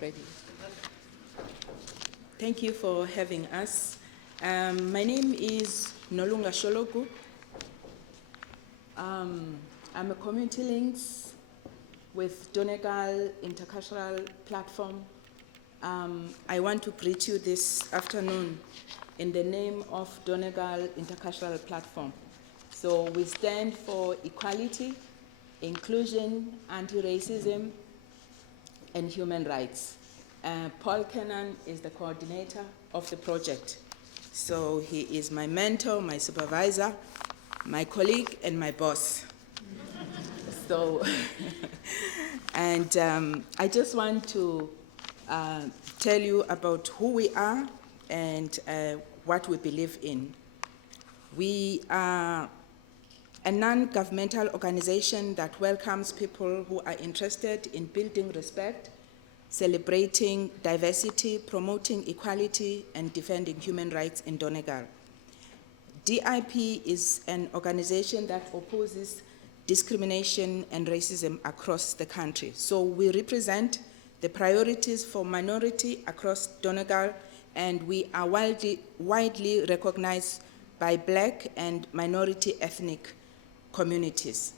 Ready. Thank you for having us. My name is Nolunga Shologu. I'm a community links with Donegal Intercultural platform. I want to greet you this afternoon in the name of Donegal Intercultural platform. So we stand for equality, inclusion, anti-racism, and human rights. Paul Kennan is the coordinator of the project. So he is my mentor, my supervisor, my colleague, and my boss. So, and I just want to tell you about who we are and what we believe in. We are a non-governmental organization that welcomes people who are interested in building respect, celebrating diversity, promoting equality, and defending human rights in Donegal. DIP is an organization that opposes discrimination and racism across the country. So we represent the priorities for minority across Donegal, and we are widely recognized by Black and minority ethnic communities,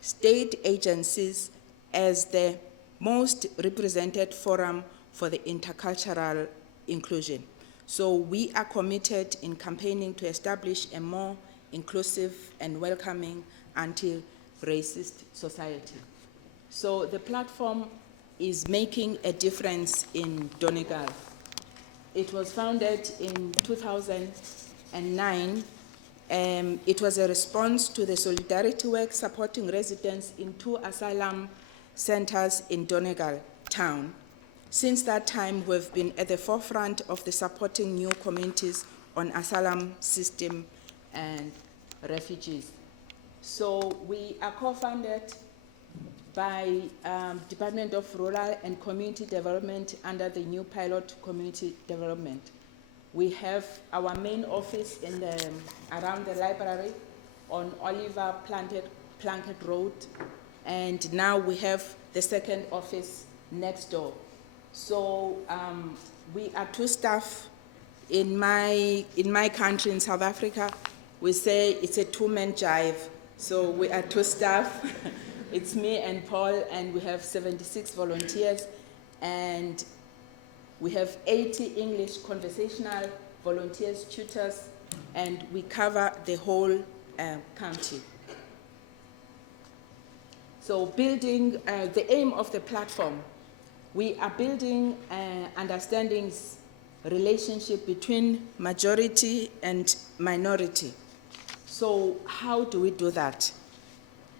state agencies as the most represented forum for the intercultural inclusion. So we are committed in campaigning to establish a more inclusive and welcoming anti-racist society. So the platform is making a difference in Donegal. It was founded in 2009. It was a response to the solidarity work supporting residents in 2 asylum centers in Donegal town. Since that time, we've been at the forefront of the supporting new communities on asylum system and refugees. So we are co-funded by Department of Rural and Community Development under the new pilot community development. We have our main office in around the library on Oliver Plunkett Road, and now we have the second office next door. So we are 2 staff. In my country, in South Africa, we say it's a 2-man jive. So we are 2 staff. It's me and Paul, and we have 76 volunteers, and we have 80 English conversational volunteers, tutors, and we cover the whole county. So building, the aim of the platform, we are building understandings, relationship between majority and minority. So how do we do that?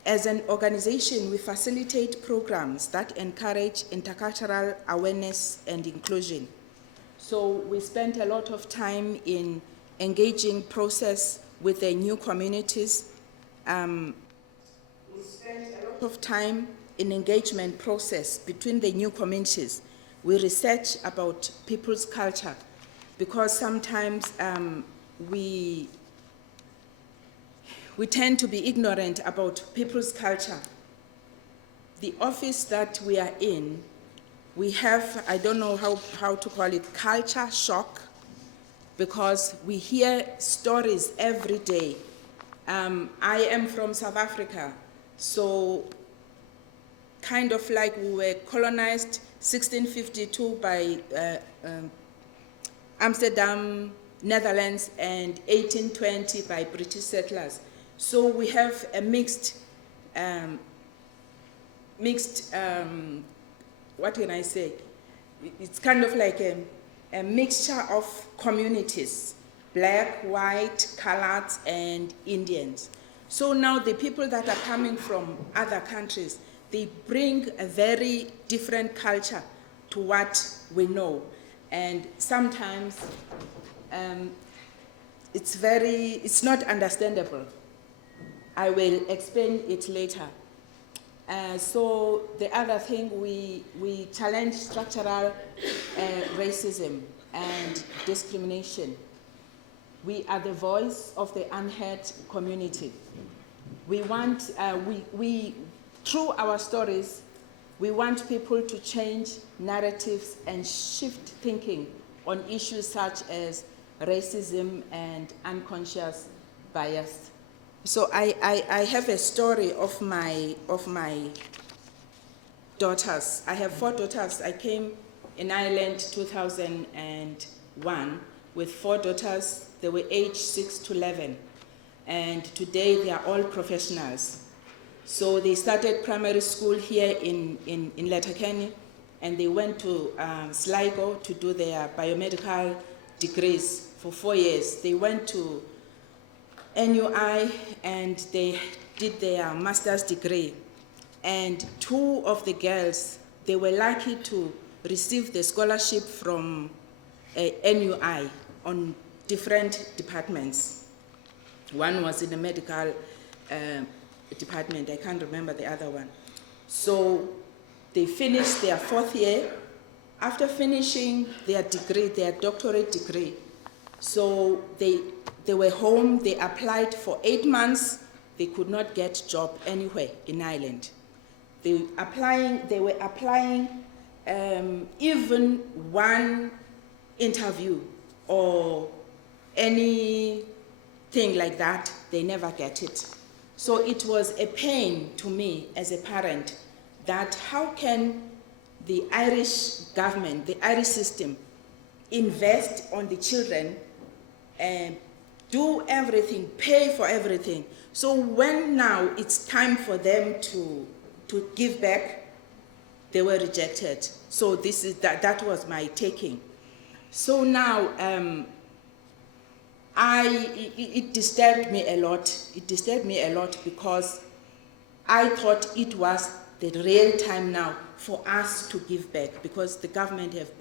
As an organization, we facilitate programs that encourage intercultural awareness and inclusion. So we spent a lot of time in engaging process with the new communities. We spent a lot of time in engagement process between the new communities. We research about people's culture because sometimes we tend to be ignorant about people's culture. The office that we are in, we have, I don't know how to call it, culture shock, because we hear stories every day. I am from South Africa, so kind of like we were colonized 1652 by Amsterdam, Netherlands, and 1820 by British settlers. So we have a mixed, what can I say? It's kind of like a mixture of communities, Black, white, colored, and Indians. So now the people that are coming from other countries, they bring a very different culture to what we know. And sometimes it's not understandable. I will explain it later. So the other thing, we challenge structural racism and discrimination. We are the voice of the unheard community. We want, through our stories, We want people to change narratives and shift thinking on issues such as racism and unconscious bias. So I have a story of my daughters. I have 4 daughters. I came in Ireland 2001 with 4 daughters. They were aged 6 to 11. And today they are all professionals. So they started primary school here in Letterkenny, and they went to Sligo to do their biomedical degrees for 4 years. They went to NUI and they did their master's degree. And 2 of the girls, they were lucky to receive the scholarship from NUI on different departments. One was in the medical department, I can't remember the other one. So they finished their 4th year. After finishing their degree, their doctorate degree, so they were home, they applied for 8 months, they could not get job anywhere in Ireland. They were applying even one interview or anything like that, they never get it. So it was a pain to me as a parent that how can the Irish government, the Irish system, invest on the children and do everything, pay for everything. So when now it's time for them to give back, they were rejected. So that was my taking. So now it disturbed me a lot. It disturbed me a lot because I thought it was the real time now for us to give back, because the government have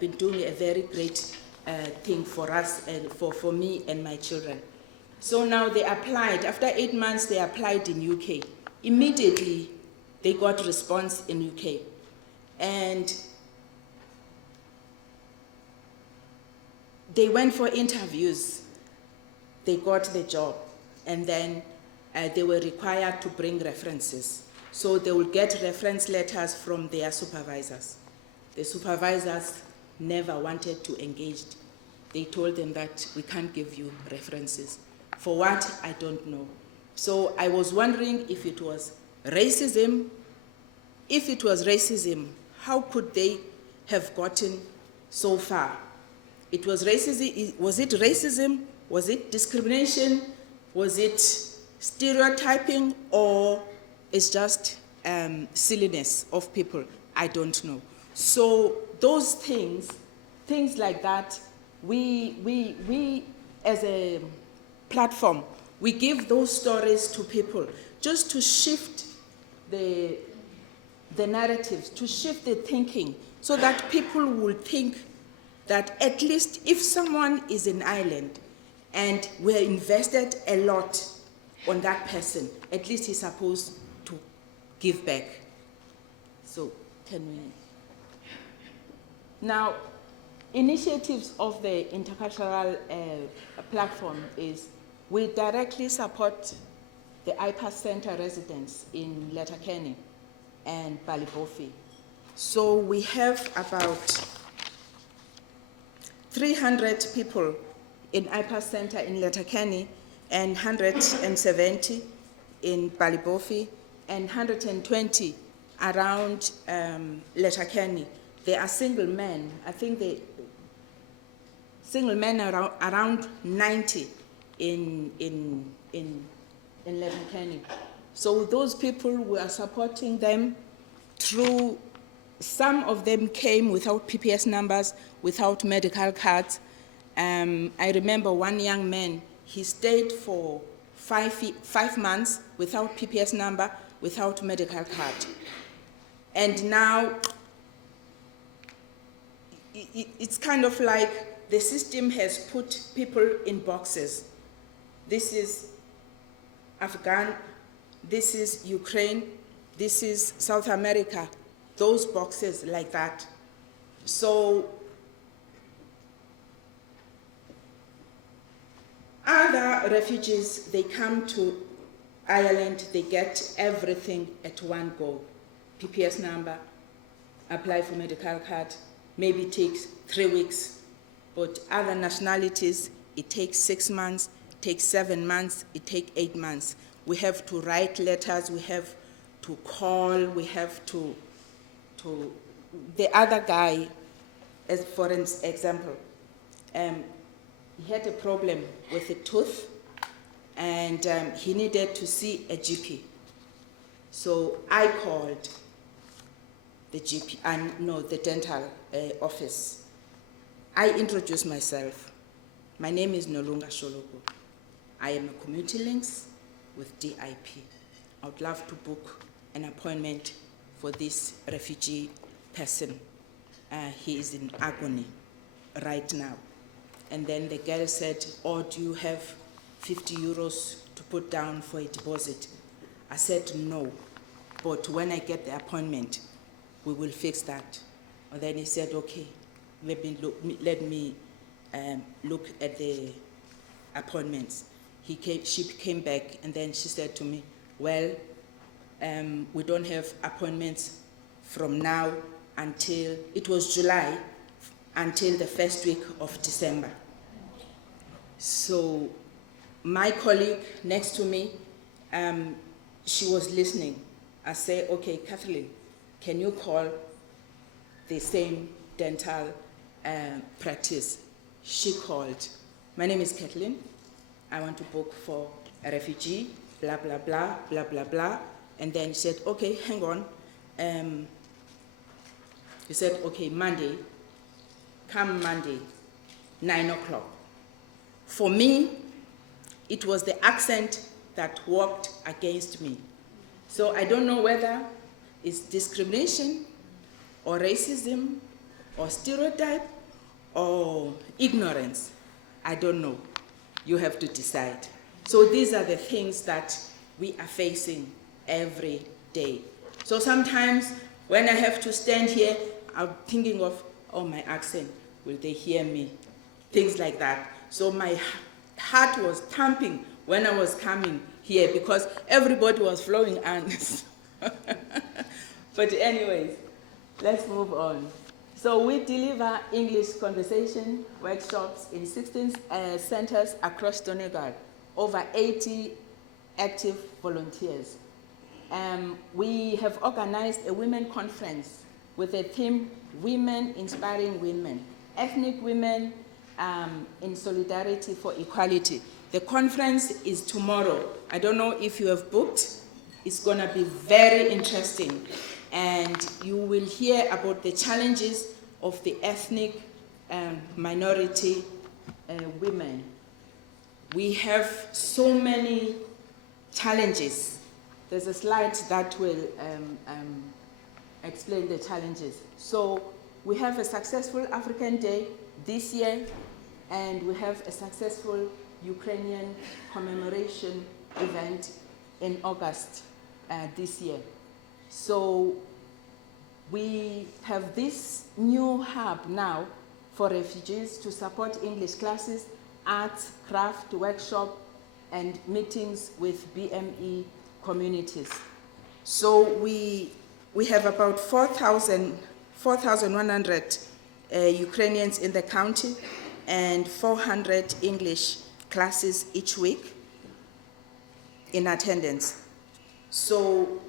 been doing a very great thing for us and for me and my children. So now they applied. After 8 months, they applied in UK. Immediately, they got response in UK. And they went for interviews. They got the job. And then they were required to bring references. So they would get reference letters from their supervisors. The supervisors never wanted to engage. They told them that we can't give you references. For what? I don't know. So I was wondering if it was racism. If it was racism, how could they have gotten so far? It was racism. Was it racism? Was it discrimination? Was it stereotyping? Or it's just silliness of people? I don't know. So those things like that, we as a platform, we give those stories to people just to shift the narratives, to shift the thinking, so that people will think that at least if someone is in Ireland and we're invested a lot on that person, at least he's supposed to give back. So can we? Now, initiatives of the Intercultural platform is we directly support the IPAS Center residents in Letterkenny and Ballybofey. So we have about 300 people in IPAS Center in Letterkenny and 170 in Ballybofey and 120 around Letterkenny. They are single men. I think they single men are around 90 in Letterkenny. So those people, we are supporting them through, some of them came without PPS numbers, without medical cards. I remember one young man, he stayed for 5 months without PPS number, without medical card. And now, it's kind of like the system has put people in boxes. This is Afghan, this is Ukraine, this is South America, those boxes like that. So other refugees, they come to Ireland, they get everything at one go. PPS number, apply for medical card, maybe it takes 3 weeks. But other nationalities, it takes 6 months, it takes 7 months, it takes 8 months. We have to write letters, we have to call, we have to the other guy, as for an example, he had a problem with a tooth, and he needed to see a GP. So I called the GP, the dental office. I introduced myself. My name is Nolunga Shologu. I am a community links with DIP. I would love to book an appointment for this refugee person. He is in agony right now. And then the girl said, oh, do you have 50 euros to put down for a deposit? I said, no, but when I get the appointment, we will fix that. And then he said, okay, let me look at the appointments. She came back, and then she said to me, well, we don't have appointments from now until, it was July, until the first week of December. So my colleague next to me, she was listening. I said, okay, Kathleen, can you call the same dental practice? She called. My name is Kathleen. I want to book for a refugee, blah, blah, blah, blah, blah, blah. And then she said, okay, hang on. He said, okay, Monday, come Monday, 9 o'clock. For me, it was the accent that worked against me. So I don't know whether it's discrimination or racism or stereotype or ignorance. I don't know. You have to decide. So these are the things that we are facing every day. So sometimes when I have to stand here, I'm thinking of, oh, my accent, will they hear me? Things like that. So my heart was thumping when I was coming here because everybody was flowing hands. But anyways, let's move on. So we deliver English conversation workshops in 16 centers across Donegal, over 80 active volunteers. We have organized a women conference with the theme, Women Inspiring Women, Ethnic Women in Solidarity for Equality. The conference is tomorrow. I don't know if you have booked. It's going to be very interesting. And you will hear about the challenges of the ethnic minority women. We have so many challenges. There's a slide that will explain the challenges. So we have a successful African Day this year, and we have a successful Ukrainian commemoration event in August this year. So we have this new hub now for refugees to support English classes, arts, craft, workshop, and meetings with BME communities. So we have about 4,100 Ukrainians in the county and 400 English classes each week in attendance. So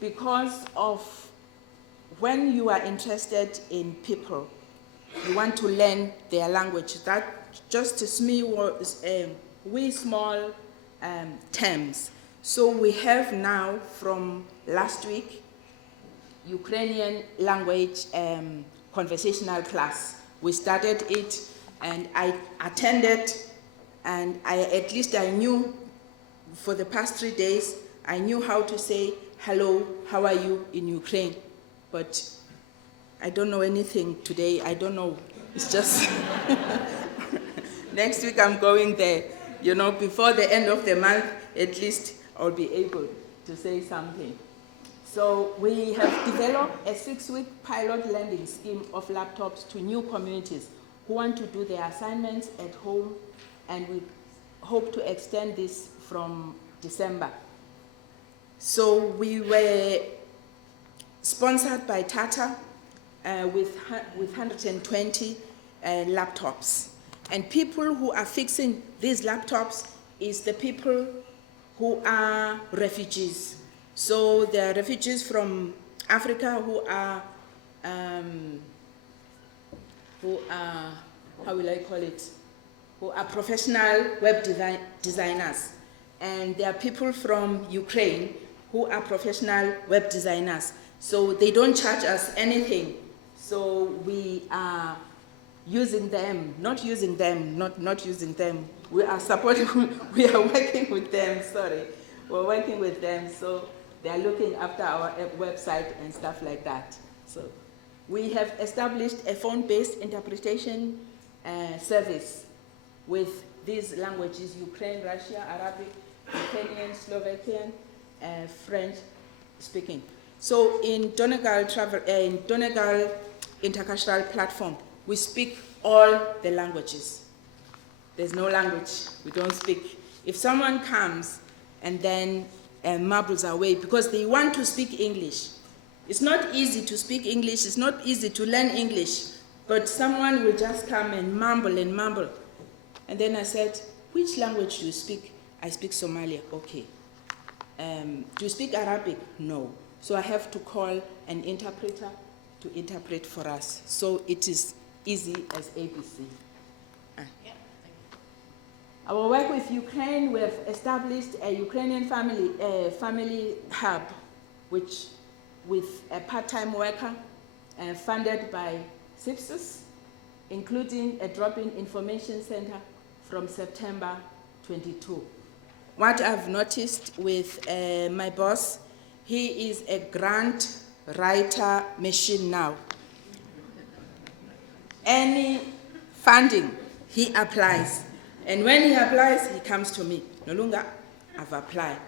because of when you are interested in people, you want to learn their language, that just we small terms. So we have now from last week Ukrainian language conversational class. We started it and I attended, and at least I knew for the past 3 days, I knew how to say hello, how are you in Ukraine, but I don't know anything today. I don't know. It's just next week I'm going there. You know, before the end of the month, at least I'll be able to say something. So we have developed a 6-week pilot lending scheme of laptops to new communities who want to do their assignments at home, and we hope to extend this from December. So we were sponsored by Tata with 120 laptops. And people who are fixing these laptops is the people who are refugees. So there are refugees from Africa who are, how will I call it? Who are professional web designers. And there are people from Ukraine who are professional web designers. So they don't charge us anything. So we are using them, not using them. We are supporting, we are working with them, sorry. We're working with them, so they are looking after our website and stuff like that. So we have established a phone-based interpretation service with these languages: Ukraine, Russia, Arabic, Ukrainian, Slovakian, French speaking. So in Donegal Intercultural platform, we speak all the languages. There's no language we don't speak. If someone comes and then marbles away because they want to speak English, it's not easy to speak English, it's not easy to learn English, but someone will just come and mumble and mumble. And then I said, which language do you speak? I speak Somali. Okay. Do you speak Arabic? No. So I have to call an interpreter to interpret for us. So it is easy as ABC. Yeah, thank you. Our work with Ukraine, we have established a Ukrainian family hub, which with a part-time worker funded by CYPSC, including a drop-in information center from September 22. What I've noticed with my boss, he is a grant writer machine now. Any funding, he applies. And when he applies, he comes to me. Nolunga, I've applied.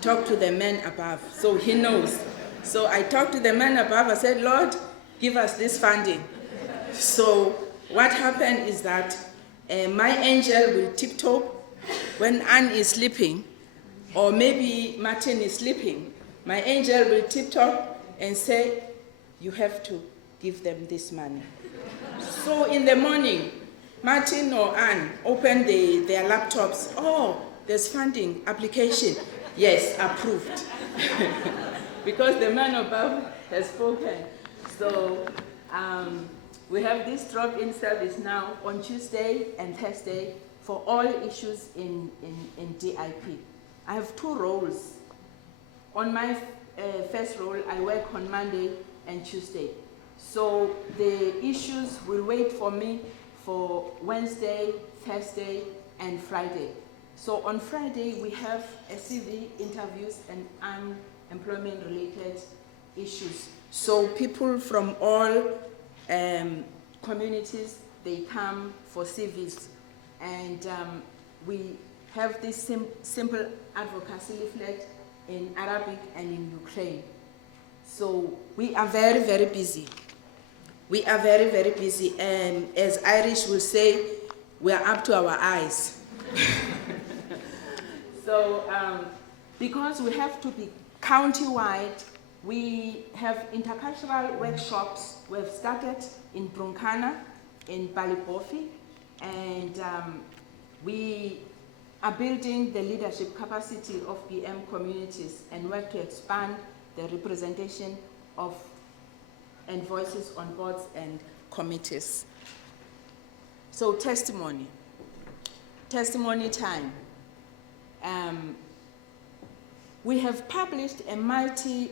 Talk to the man above. So he knows. So I talked to the man above. I said, Lord, give us this funding. So what happened is that my angel will tiptoe when Anne is sleeping, or maybe Martin is sleeping. My angel will tiptoe and say, you have to give them this money. So in the morning, Martin or Anne open their laptops. Oh, there's funding, application. Yes, approved. Because the man above has spoken. So we have this drop-in service now on Tuesday and Thursday for all issues in DIP. I have two roles. On my first role, I work on Monday and Tuesday. So the issues will wait for me for Wednesday, Thursday, and Friday. So on Friday, we have a CV interviews and unemployment-related issues. So people from all communities, they come for CVs. And we have this simple advocacy leaflet in Arabic and in Ukraine. So we are very, very busy. We are very, very busy. And as Irish will say, we are up to our eyes. So because we have to be county-wide, we have intercultural workshops. We have started in Brunkana, in Balibofi, and we are building the leadership capacity of BM communities and work to expand the representation of and voices on boards and committees. So testimony time. We have published a multilingual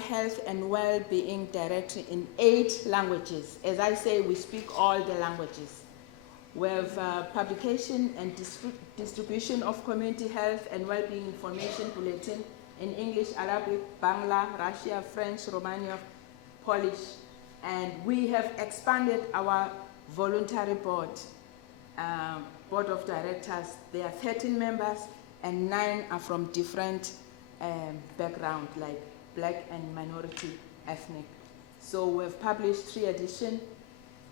health and well-being directory in 8 languages. As I say, we speak all the languages. We have publication and distribution of community health and well-being information bulletin in English, Arabic, Bangla, Russia, French, Romania, Polish, and we have expanded our voluntary board of directors. There are 13 members and 9 are from different background, like Black and minority ethnic. So we've published 3 editions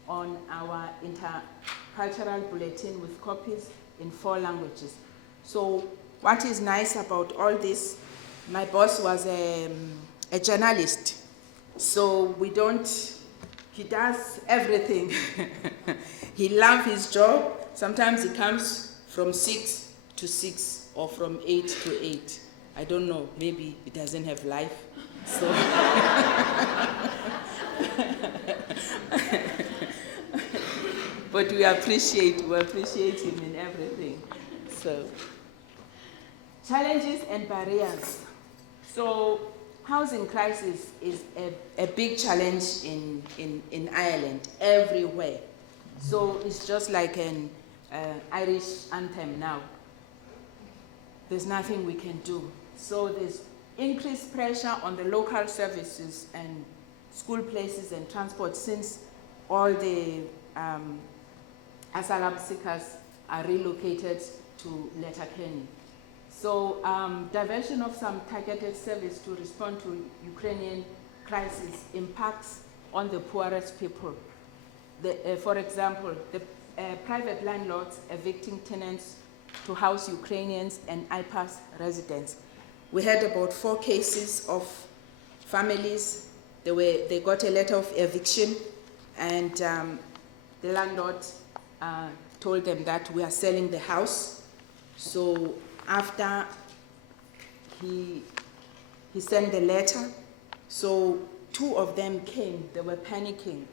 on our intercultural bulletin with copies in 4 languages. So what is nice about all this, my boss was a journalist, so he does everything. He loves his job. Sometimes he comes from 6 to 6 or from 8 to 8. I don't know, maybe he doesn't have life. So but we appreciate him in everything. So challenges and barriers. So housing crisis is a big challenge in Ireland, everywhere. So it's just like an Irish anthem now. There's nothing we can do. So there's increased pressure on the local services and school places and transport, since all the asylum seekers are relocated to Letterkenny. So diversion of some targeted service to respond to Ukrainian crisis impacts on the poorest people. For example, the private landlords evicting tenants to house Ukrainians and IPAS residents. We had about 4 cases of families. They got a letter of eviction, and the landlord told them that we are selling the house. So after he sent the letter, so 2 of them came. They were panicking,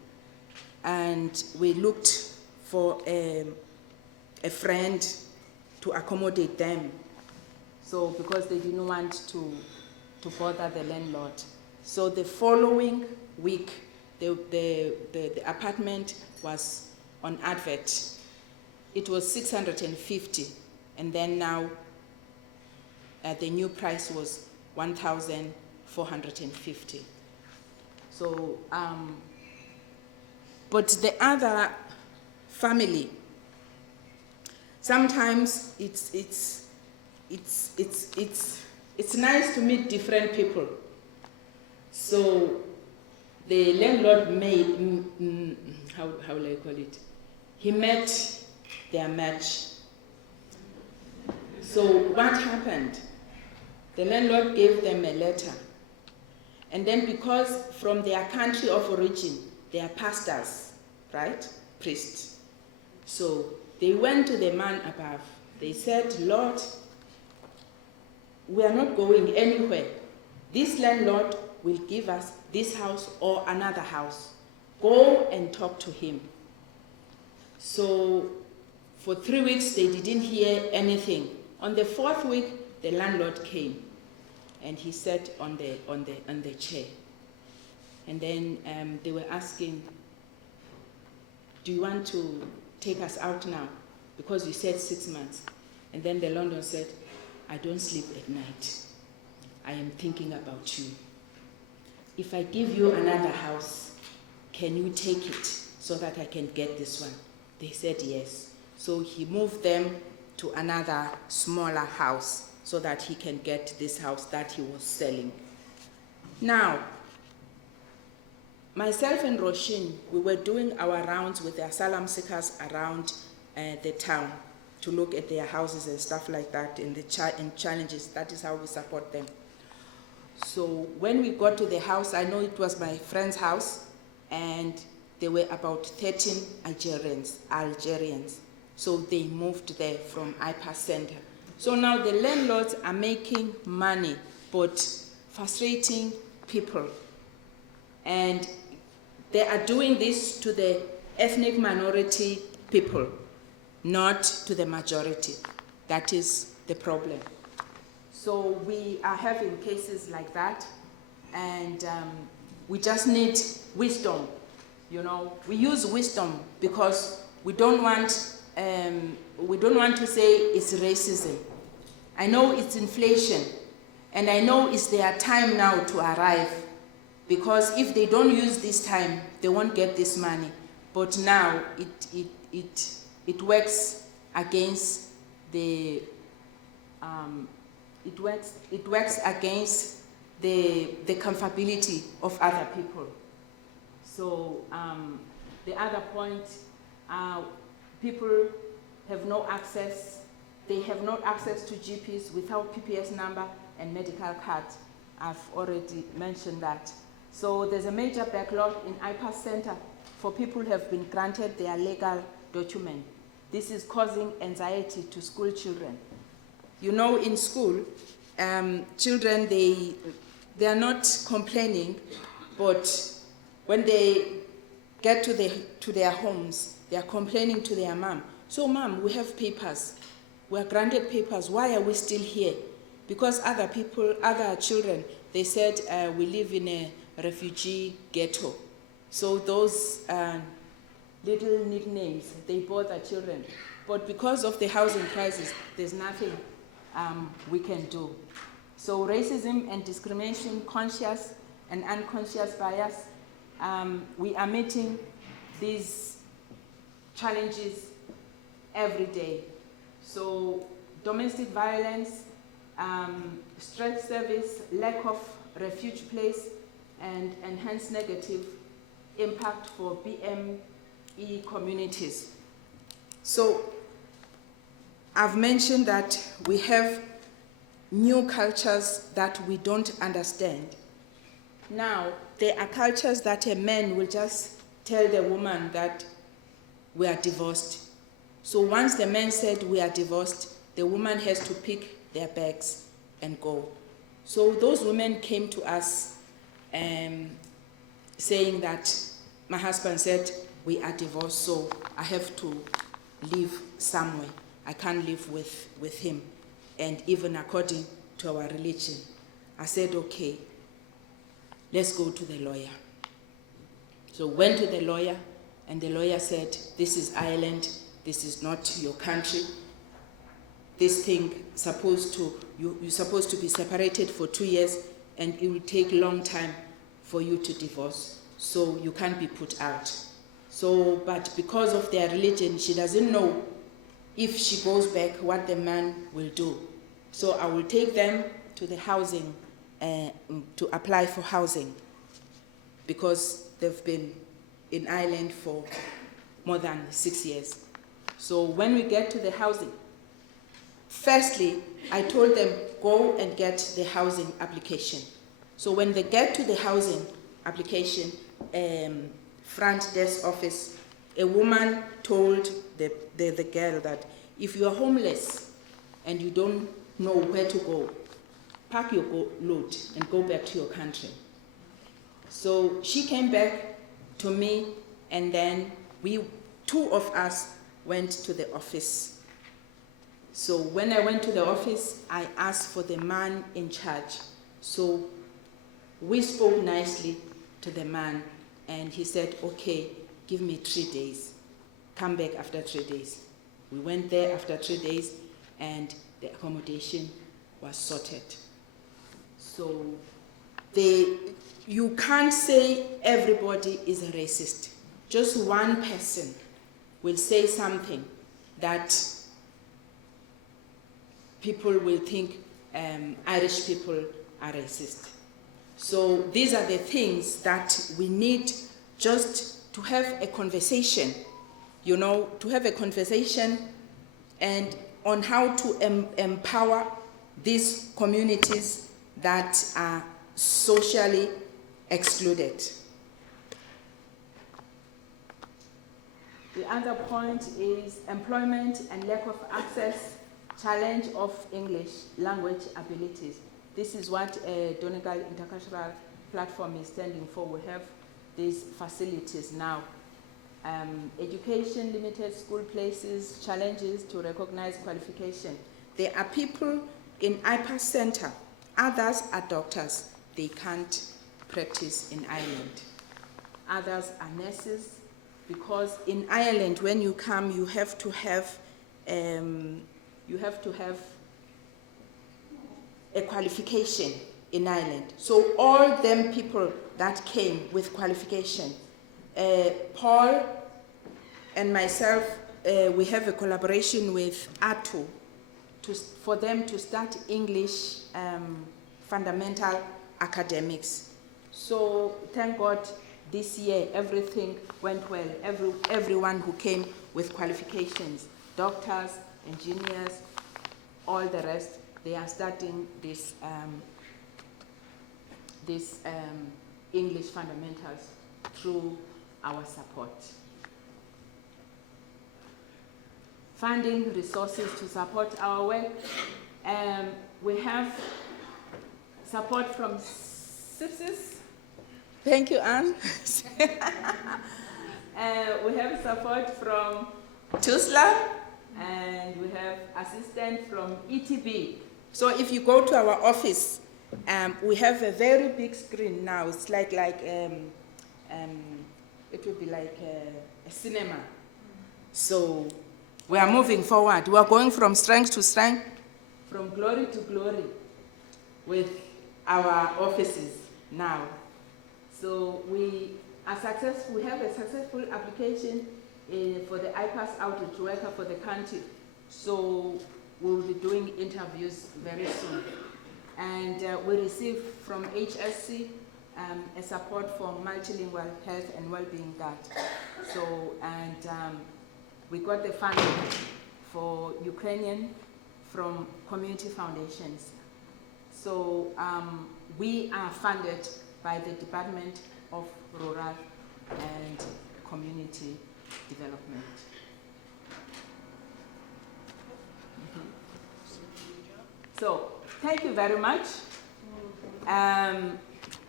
and we looked for a friend to accommodate them. So because they didn't want to bother the landlord. So the following week, the apartment was on advert. It was 650, and then now the new price was 1,450. So, but the other family, sometimes it's nice to meet different people. So the landlord made, how will I call it? He met their match. So what happened? The landlord gave them a letter. And then because from their country of origin, they are pastors, right? Priests. So they went to the man above. They said, Lord, we are not going anywhere. This landlord will give us this house or another house. Go and talk to him. So for 3 weeks, they didn't hear anything. On the 4th week, the landlord came, and he sat on the chair. And then they were asking, do you want to take us out now? Because you said 6 months. And then the landlord said, I don't sleep at night. I am thinking about you. If I give you another house, can you take it so that I can get this one? They said yes. So he moved them to another smaller house so that he can get this house that he was selling. Now, myself and Roshin, we were doing our rounds with the asylum seekers around the town to look at their houses and stuff like that, and and challenges. That is how we support them. So when we got to the house, I know it was my friend's house, and there were about 13 Algerians. So they moved there from IPA Center. So now the landlords are making money, but frustrating people. And they are doing this to the ethnic minority people, not to the majority. That is the problem. So we are having cases like that, and we just need wisdom. You know, we use wisdom because we don't want to say it's racism. I know it's inflation, and I know it's their time now to arrive, because if they don't use this time, they won't get this money. But now it works against the it works against the comfortability of other people. So the other point, people have no access. They have no access to GPs without PPS number. and medical cards. I've already mentioned that. So there's a major backlog in IPAS Center for people who have been granted their legal document. This is causing anxiety to school children. You know, in school, children, they are not complaining, but when they get to their homes, they are complaining to their mom. So, mom, we have papers. We are granted papers. Why are we still here? Because other children, they said we live in a refugee ghetto. So those little nicknames, they bother children. But because of the housing crisis, there's nothing we can do. So racism and discrimination, conscious and unconscious bias, we are meeting these challenges every day. So domestic violence, stress service, lack of refuge place, and enhanced negative impact for BME communities. So I've mentioned that we have new cultures that we don't understand. Now, there are cultures that a man will just tell the woman that we are divorced. So once the man said we are divorced, the woman has to pick their bags and go. So those women came to us saying that my husband said we are divorced, so I have to live somewhere. I can't live with him, and even according to our religion. I said, okay, let's go to the lawyer. So went to the lawyer, and the lawyer said, this is Ireland, this is not your country. This thing you're supposed to be separated for 2 years, and it will take a long time for you to divorce, so you can't be put out. So, but because of their religion, she doesn't know if she goes back what the man will do. So I will take them to the housing, to apply for housing, because they've been in Ireland for more than 6 years. So when we get to the housing, firstly, I told them, go and get the housing application. So when they get to the housing application, front desk office, a woman told the girl that if you are homeless and you don't know where to go, pack your load and go back to your country. So she came back to me, and then two of us went to the office. So when I went to the office, I asked for the man in charge. So we spoke nicely to the man, and he said, okay, give me 3 days. Come back after 3 days. We went there after 3 days, and the accommodation was sorted. So you can't say everybody is a racist. Just one person will say something that people will think Irish people are racist. So these are the things that we need just to have a conversation, to have a conversation and on how to empower these communities that are socially excluded. The other point is employment and lack of access, challenge of English language abilities. This is what Donegal Intercultural platform is standing for. We have these facilities now. Education, limited school places, challenges to recognize qualification. There are people in IPAS Center. Others are doctors. They can't practice in Ireland. Others are nurses, because in Ireland, when you come, you have to have a qualification in Ireland. So all them people that came with qualification, Paul and myself, we have a collaboration with ATU for them to start English fundamental academics. So thank God this year everything went well. Everyone who came with qualifications, doctors, engineers, all the rest, they are starting this English fundamentals through our support. Funding resources to support our work. We have support from CYPSC. Thank you, Anne. We have support from TUSLA, and we have assistance from ETB. So if you go to our office, we have a very big screen now. It's like it would be like a cinema. So we are moving forward. We are going from strength to strength, from glory to glory with our offices now. So we are successful. We have a successful application for the IPAS outreach worker for the country. So we'll be doing interviews very soon. And we received from HSC a support for multilingual health and well-being guide. So, we got the funding for Ukrainian from community foundations. So we are funded by the Department of Rural and Community Development. So thank you very much. I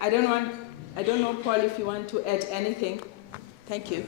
don't know, Paul, if you want to add anything. Thank you.